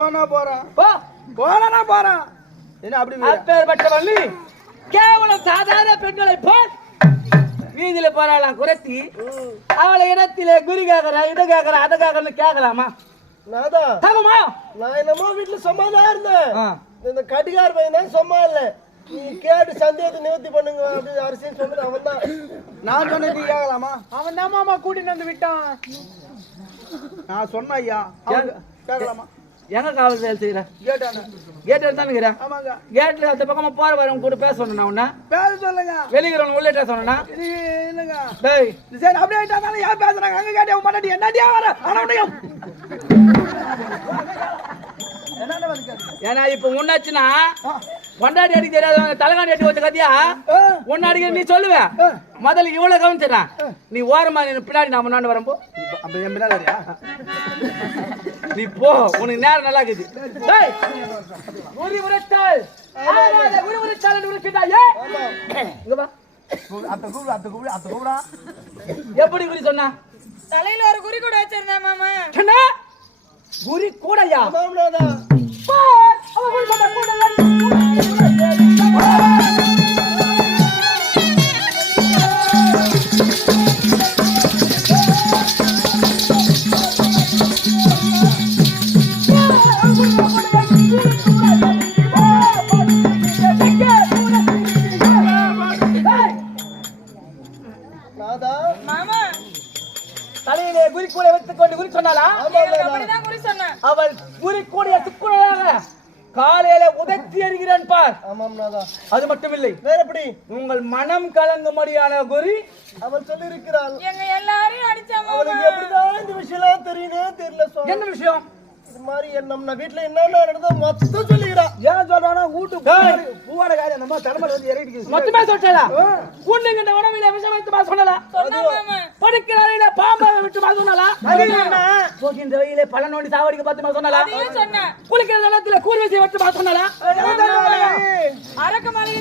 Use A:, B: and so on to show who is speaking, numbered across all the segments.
A: போனா போறான்
B: போ.
A: போனா போறான் என்ன அப்படி வீர?
B: அப்பேற்பட்ட வள்ளி கேவலம் சாதாரண பெண்களை போல் வீதியில போறாளாம் குரத்தி. அவளை இடத்திலே குரு கேக்குறா இதை கேக்குறா அதை கேக்குறன்னு கேட்கலாமா
C: நாதா
B: தகுமா
C: நான் என்னமோ வீட்டுல சும்மா தான் இருந்தேன் இந்த கடிகார பையன் தான் சும்மா இல்ல. நீ கேட்டு சந்தேகத்தை நிவர்த்தி பண்ணுங்க அப்படின்னு அரசியல் சொன்னது அவன் தான்
A: நான் சொன்னது கேட்கலாமா
B: அவன் தான் மாமா கூட்டிட்டு வந்து விட்டான்.
A: நான் சொன்ன ஐயா. கேட்கலாமா
B: எங்க காவல் செயல் செய்யற
A: கேட்டானே
B: கேட் எடுத்தானுங்கிற
A: ஆமாங்க.
B: கேட்ல அந்த பக்கமா போற வரவங்க கூட பேச சொன்னா உன்ன?
A: பேச சொல்லுங்க.
B: வெளிக்கிறவங்க உள்ளே சொன்னா
A: இது இல்லைங்க.
B: டேய்.
A: சரி அப்படியே ஆயிட்டாங்க ஏன் பேசுறாங்க? அங்க கேட்டியா உன் மன்னாடி என்னடியா வர? கேட்டு
B: ஏன்னா இப்ப முன்னாச்சுன்னா கொண்டாடி அடிக்க தெரியாதவங்க தலைகாணி அடி வச்ச கத்தியா உன்ன அடிக்க நீ சொல்லுவ. முதல்ல இவ்வளவு கவனிச்சிடறான் நீ ஓரமா நீ பின்னாடி நான் முன்னாடி வரம்போ நீ போ உனக்கு நேரம் நல்லா இருக்குது. டேய் குரு உரைத்தால் ஆகாத குரு உரைத்தால் என்று உரைக்கின்றாயே இங்க வா.
A: அத்த கூப்பிடு அத்த கூப்பிடு அத்த கூப்பிடா.
B: எப்படி குறி சொன்னா?
D: தலையில ஒரு குறி கூட வச்சிருந்தேன் மாமா.
B: சொன்னா குறி கூடையா
C: ஆமாம்
B: தலையிலே குறி கூடை வைத்துக் கொண்டு குறி சொன்னாலா
D: எனக்கு அப்படிதான் குறி சொன்னேன்.
B: அவள் குறி கூடிய துக்குணையாக காலையில உதைத்து எறிகிறேன் பார். அது மட்டுமில்லை.
C: வேற எப்படி?
B: உங்கள் மனம் கலங்கும்படியான குறி
C: அவள் சொல்லி இருக்கிறாள்
D: எங்க எல்லாரையும் அடிச்சா மாமா
C: அவளுக்கு எப்படிதான் இந்த விஷயம் தெரியுனே தெரியல.
B: என்ன விஷயம்?
C: இது மாதிரி நம்ம வீட்டுல என்னென்ன நடந்ததோ மொத்தம் சொல்லிக்கிறா.
A: ஏன் சொல்றானா? வீட்டு. பூவாட காரியம் நம்ம தலைமையில வந்து இறங்கிட்டு
B: மொத்தமே சொல்றா உன்னுங்கிட்ட உணவில விஷம் வைத்து மா சொன்னலா?
D: சொன்னா மாமா.
B: படுக்கிற சொன்னலா போகின்ற வழியிலே பல நோண்டி சாவடிக்க பார்த்து சொன்னலா குளிக்கிற நிலத்துல கூர்வசி விட்டு மா சொன்னலா
D: அரக்க மலையை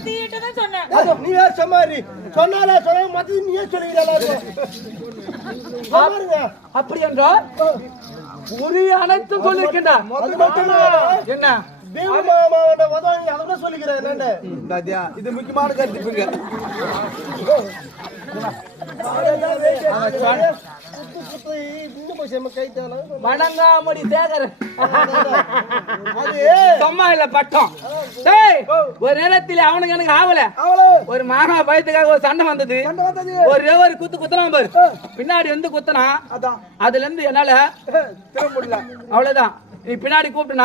D: சொன்னேன்.
C: நீ வேற சமாரி சொன்னாலா சொன்னா மத்த நீயே பாருங்க
B: அப்படி என்றால் குறி அனைத்தும்
C: இல்ல.
B: என்ன?
C: பீம மாமாவோட உதவி
B: வணங்காமடி சேகர்.
C: அது.
B: சும்மா இல்ல பட்டம் ஒரு நேரத்தில் அவனுக்கு எனக்கு ஆவல. ஒரு மானா பயத்துக்காக ஒரு சண்டை வந்தது. ஒரு ஒரு குத்து குத்துனான் பாரு. பின்னாடி வந்து குத்துனா அதுல இருந்து என்னால அவ்வளவுதான். நீ பின்னாடி கூப்பிட்டுனா